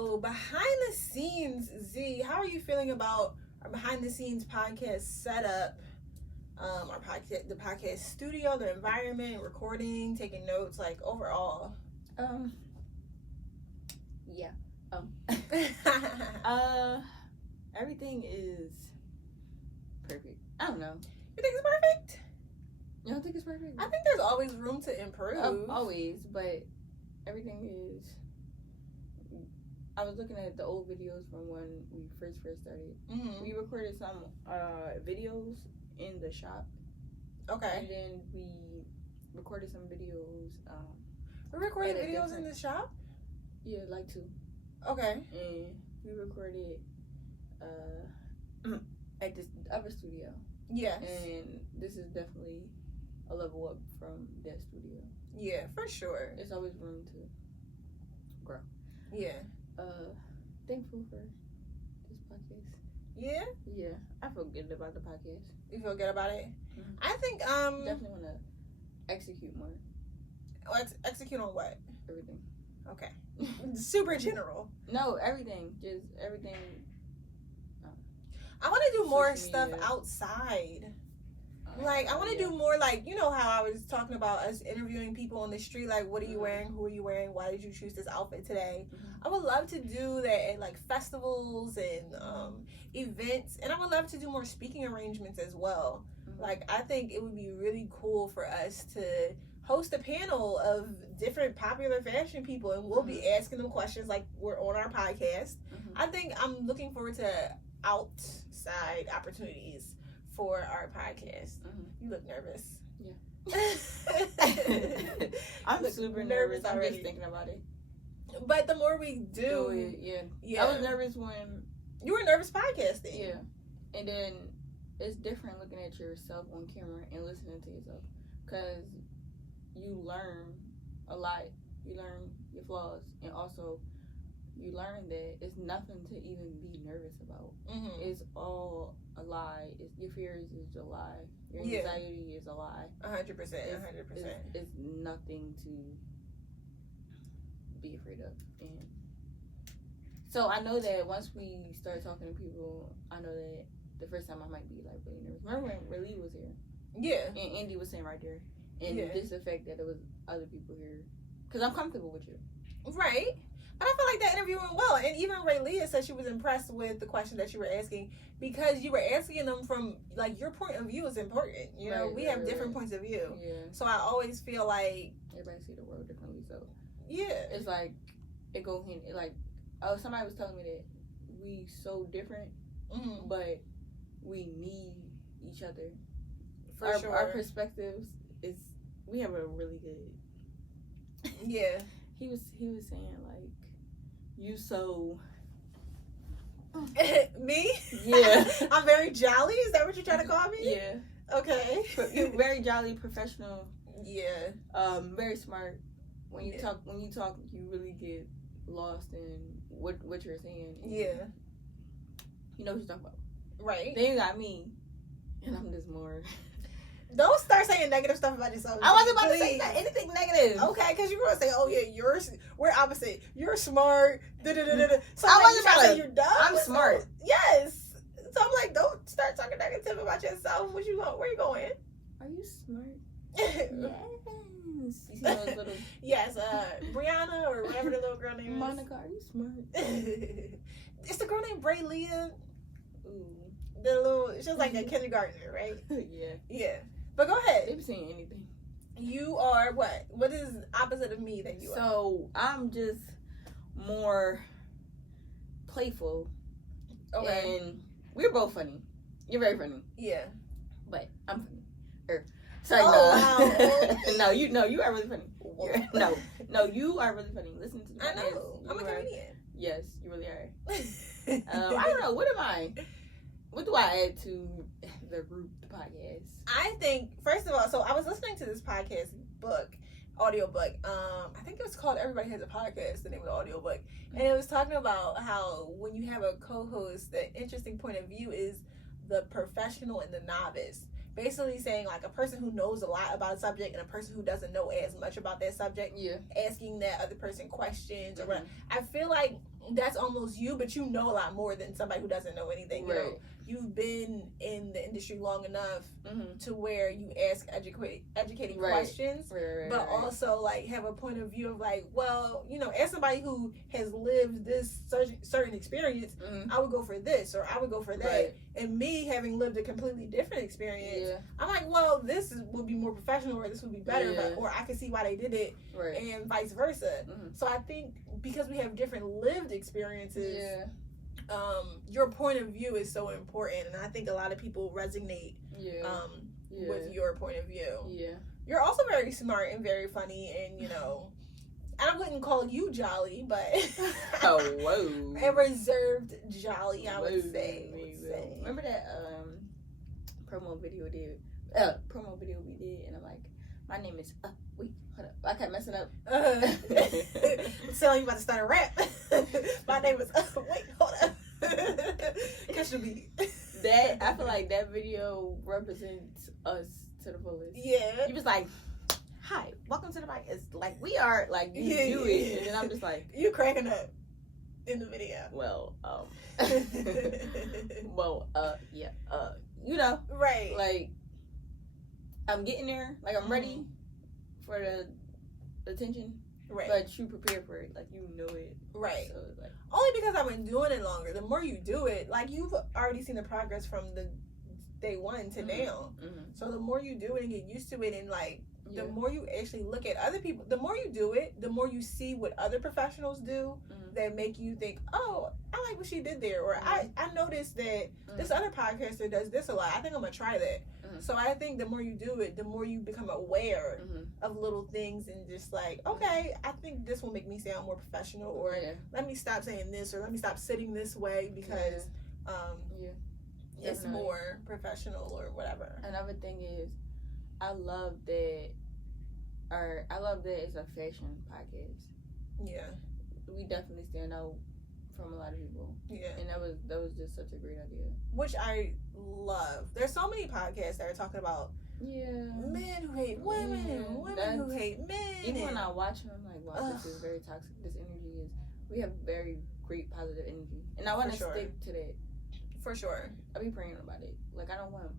So, behind the scenes, Z, how are you feeling about our behind the scenes podcast setup? Our podcast, the podcast studio, the environment, recording, taking notes, like overall. Yeah. Everything is perfect. I don't know. You think it's perfect? You don't think it's perfect? I think there's always room to improve. Always, but everything is. I was looking at the old videos from when we first started. Mm-hmm. We recorded some videos in the shop. Okay. And then we recorded some videos. We recorded videos in the shop? Yeah, like 2. Okay. And we recorded at this other studio. Yes. And this is definitely a level up from that studio. Yeah, for sure. There's always room to grow. Yeah. Thankful for this podcast. Yeah? Yeah. I feel good about the podcast. You feel good about it? Mm-hmm. I think definitely want to execute more. Execute on what? Everything. Okay. Super general. No, everything. Just everything. I want to do more Social stuff media. Outside. Like, I want to do more, like, you know how I was talking about us interviewing people on the street, like, what are you wearing, who are you wearing, why did you choose this outfit today? Mm-hmm. I would love to do that at, like, festivals and events, and I would love to do more speaking arrangements as well. Mm-hmm. Like, I think it would be really cool for us to host a panel of different popular fashion people, and we'll be asking them questions like we're on our podcast. Mm-hmm. I think I'm looking forward to outside opportunities for our podcast. Mm-hmm. You look nervous. Yeah. I'm super nervous. I'm just thinking about it. But the more we do it, yeah. I was nervous when you were nervous podcasting. Yeah. And then it's different looking at yourself on camera and listening to yourself, because you learn a lot. You learn your flaws, and also you learn that it's nothing to even be nervous about. Mm-hmm. It's all a lie. Your fears is a lie. Your anxiety is a lie. 100%. 100%. It's nothing to be afraid of. And so I know that once we start talking to people, I know that the first time I might be like really nervous. Remember when Raleigh was here? Yeah. And Andy was sitting right there. And Yeah. this effect that there was other people here. Because I'm comfortable with you. Right. But I feel like that interview went well. And even Ray Leah said she was impressed with the question that you were asking, because you were asking them from, like, your point of view is important. You know, we have different points of view. Yeah. So I always feel like Everybody see the world differently. So yeah. it's like, it go hand, like, somebody was telling me that we so different, Mm-hmm. but we need each other. For sure. Our perspectives is, we have a really good. Yeah. He was saying like, you so. Me? Yeah. I'm very jolly. Is that what you're trying to call me? Yeah. Okay. You're very jolly, professional. Yeah. Very smart. When you talk, you really get lost in what you're saying. Yeah. You know what you're talking about. Right. Then you got me, and I'm just more. Don't start saying negative stuff about yourself. I wasn't about please. to say anything negative. Okay, because you're going to say, oh, yeah, we're opposite. You're smart. Da-da-da-da-da. So I like, wasn't you about say to. you're dumb. I'm smart. Yes. So I'm like, don't start talking negative about yourself. Where you going? Are you smart? Yes. You see those little. Yes, Brianna or whatever the little girl name is. Monica, are you smart? It's the girl named Bray Leah. Ooh. The little, she was like a kindergartner, right? Yeah. Yeah. But go They ahead. be saying anything. You are what? What is opposite of me that you are? So I'm just more playful. Okay. And we're both funny. You're very funny, Yeah. but I'm funny. Oh, no, you are really funny. You are really funny. Listen to the I podcast. know. I'm a comedian. Yes, you really are. I don't know. What do I add to the group, the podcast? I think, first of all, so I was listening to this podcast audiobook. I think it was called Everybody Has a Podcast, the name of the audiobook. And it was talking about how when you have a co-host, the interesting point of view is the professional and the novice. Basically saying like a person who knows a lot about a subject and a person who doesn't know as much about that subject. Yeah. Asking that other person questions. Or I feel like that's almost you, but you know a lot more than somebody who doesn't know anything. You Right. know, you've been in the industry long enough Mm-hmm. to where you ask educating Right. questions, but also like have a point of view of like, well, you know, as somebody who has lived this certain experience, Mm-hmm. I would go for this or I would go for that. Right. And me having lived a completely different experience, Yeah. I'm like, well, would be more professional or this would be better, Yeah. or I can see why they did it, Right. and vice versa. Mm-hmm. So I think because we have different lived experiences, Yeah. your point of view is so important, and I think a lot of people resonate Yeah. with your point of view. Yeah. You're also very smart and very funny, and you know, I wouldn't call you jolly, but Oh, whoa. a reserved jolly, I would Whoa, say. Remember that promo video we did, and I'm like, my name is wait, hold up, I kept messing up. Telling you about to start a rap. My name is wait, hold up. Catch the beat. That, I feel like that video represents us to the fullest. Yeah. You was like, hi, welcome to the mic. It's like we are like you Yeah, do yeah, it, yeah. and then I'm just like, You cracking up in the video. well, yeah, you know, Right. like I'm getting there, like I'm ready for the attention, Right. but you prepare for it, like you know it, Right. So it's like, Only because I've been doing it longer. The more you do it, like you've already seen the progress from the day one to now. So the more you do it and get used to it, and like the more you actually look at other people, the more you do it, the more you see what other professionals do that make you think, oh, I like what she did there, or I noticed that this other podcaster does this a lot. I think I'm gonna try that. So I think the more you do it, the more you become aware of little things, and just like, okay, I think this will make me sound more professional, or let me stop saying this, or let me stop sitting this way because it's more professional or whatever. Another thing is, I love that it's a fashion podcast. Yeah. We definitely stand out from a lot of people. Yeah. And that was just such a great idea. Which I love. There's so many podcasts that are talking about men who hate women and women who hate men. Even when I watch them, I'm like, wow, this is very toxic. This energy is, we have very great positive energy. And I want to stick to that. For sure. I be praying about it. Like, I don't want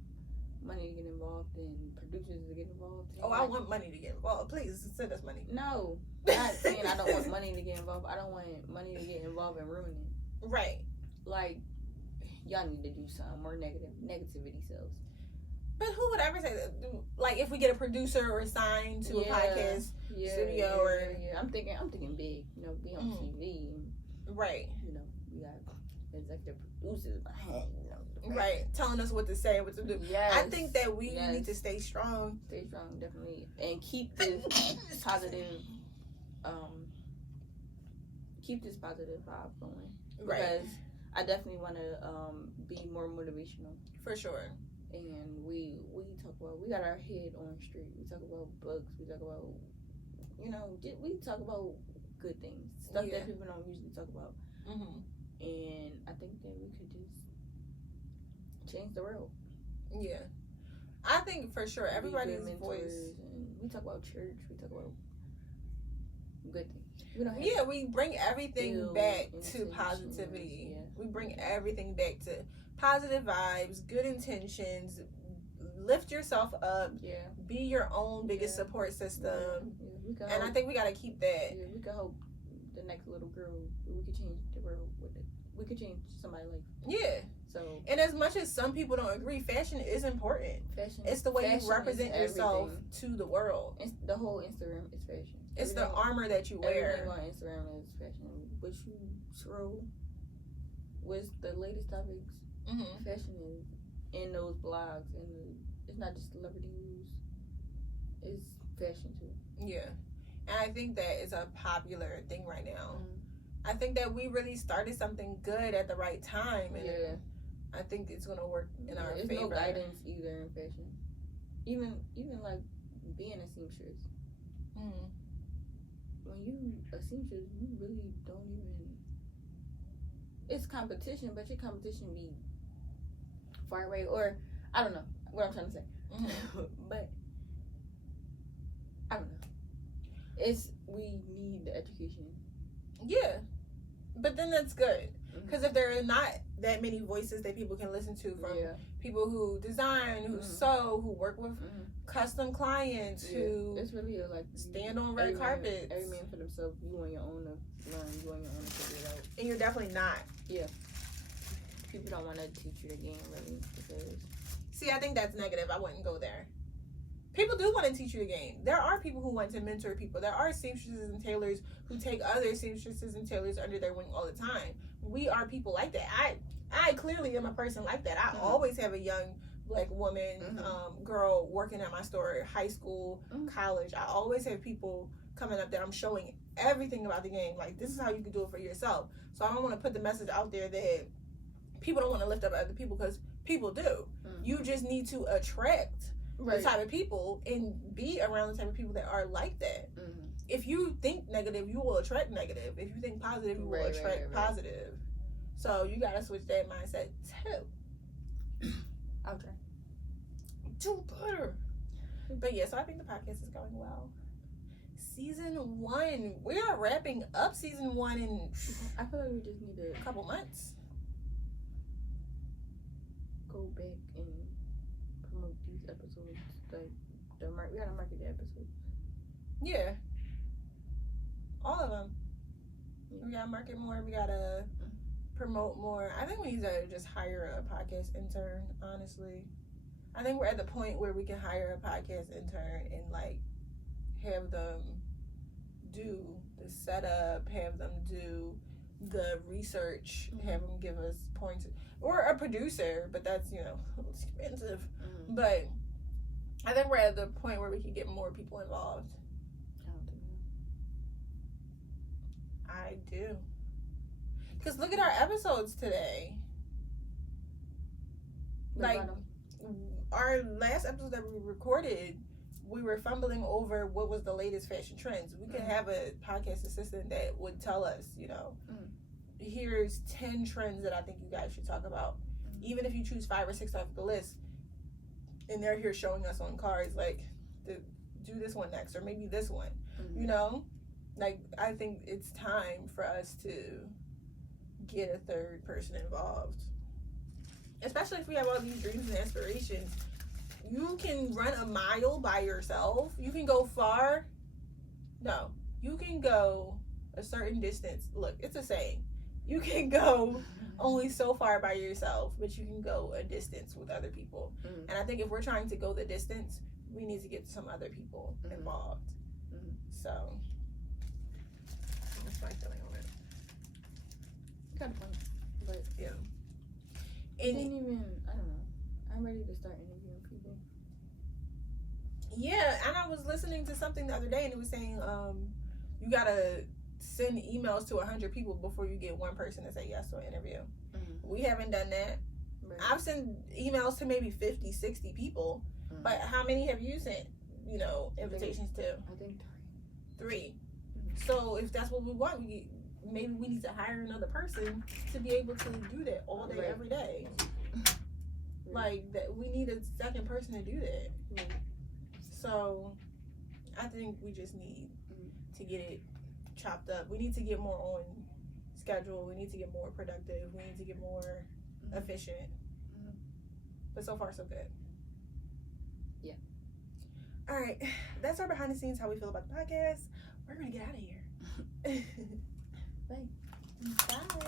money to get involved and producers to get involved. I want money to get involved. Please send us money. No. I'm not saying I don't want money to get involved. I don't want money to get involved and ruin it. Right. Like, y'all need to do something more negativity sells. But who would ever say that? Like, if we get a producer or signed to a podcast studio or I'm thinking big. You know, be on TV. And, right. You know, we got executive producers behind. You know, right, telling us what to say, what to do. Yes. I think that we need to stay strong. Stay strong, definitely, and keep this positive. Keep this positive vibe going. Because I definitely want to be more motivational. For sure. And we talk about, we got our head on straight. We talk about books. We talk about, you know, we talk about good things, stuff that people don't usually talk about. And I think that we could just change the world. Yeah, I think for sure everybody's voice. And we talk about church. We talk about good things. We bring everything back to positivity. We bring everything back to positive vibes, good intentions. Lift yourself up. Be your own biggest support system. And I think we gotta keep that. We could hope the next little girl, we could change the world with it. We could change somebody's life. So, and as much as some people don't agree, fashion is important. It's the way you represent yourself to the world. The whole Instagram is fashion. It's the armor that you wear. Everything on Instagram is fashion. What you scroll with the latest topics, fashion is in those blogs, and it's not just celebrity news. It's fashion too. Yeah, and I think that is a popular thing right now. I think that we really started something good at the right time, and I think it's gonna work in our favor. There's no guidance either in fashion. Even like being a seamstress. When you a seamstress, you really don't even. It's competition, but your competition be far away, or I don't know what I'm trying to say. But I don't know. We need the education. Yeah, But then that's good. Because if there are not that many voices that people can listen to from people who design, who sew, who work with custom clients, who it's really like stand on red carpets. Every man for themselves. You on your own to learn. You on your own to figure it out. And you're definitely not. Yeah. People don't want to teach you the game, really, because... See, I think that's negative. I wouldn't go there. People do want to teach you the game. There are people who want to mentor people. There are seamstresses and tailors who take other seamstresses and tailors under their wing all the time. We are people like that. I clearly am a person like that. I always have a young Black woman, girl working at my store, high school, college. I always have people coming up that I'm showing everything about the game. Like, this is how you can do it for yourself. So I don't want to put the message out there that people don't want to lift up other people, because people do. You just need to attract the type of people and be around the type of people that are like that. If you think negative, you will attract negative. If you think positive, you will attract positive. So you gotta switch that mindset too. I'll try. Do better. But yeah, so I think the podcast is going well. Season 1. We are wrapping up season 1 in I feel like we just need a couple months. Go back and promote these episodes. Like we gotta market the episodes. Yeah. All of them. Yeah. We gotta market more. We gotta promote more. I think we need to just hire a podcast intern, honestly. I think we're at the point where we can hire a podcast intern and like have them do the setup, have them do the research, have them give us points, or a producer, but that's, you know, expensive. But I think we're at the point where we can get more people involved. I don't think so. I do. Because look at our episodes today. Like, our last episode that we recorded, we were fumbling over what was the latest fashion trends. We could have a podcast assistant that would tell us, you know, here's 10 trends that I think you guys should talk about. Even if you choose 5 or 6 off the list, and they're here showing us on cards, like, do this one next, or maybe this one, you know? Like, I think it's time for us to get a third person involved. Especially if we have all these dreams and aspirations. You can run a mile by yourself. You can go far. No. You can go a certain distance. Look, it's a saying. You can go only so far by yourself, but you can go a distance with other people. And I think if we're trying to go the distance, we need to get some other people involved. So, that's my feeling on it. Kind of fun. But, yeah. I don't know. I'm ready to start interviewing people. Yeah, and I was listening to something the other day, and it was saying you gotta send emails to 100 people before you get one person to say yes to an interview. We haven't done that. Right. I've sent emails to maybe 50, 60 people, but how many have you sent, you know, invitations to? I think 3. So if that's what we want, maybe we need to hire another person to be able to do that all day, every day. Like, that, we need a second person to do that. So I think we just need to get it chopped up. We need to get more on schedule. We need to get more productive. We need to get more efficient. But so far, so good. Yeah. All right. That's our behind the scenes, how we feel about the podcast. We're going to get out of here. Bye. Bye.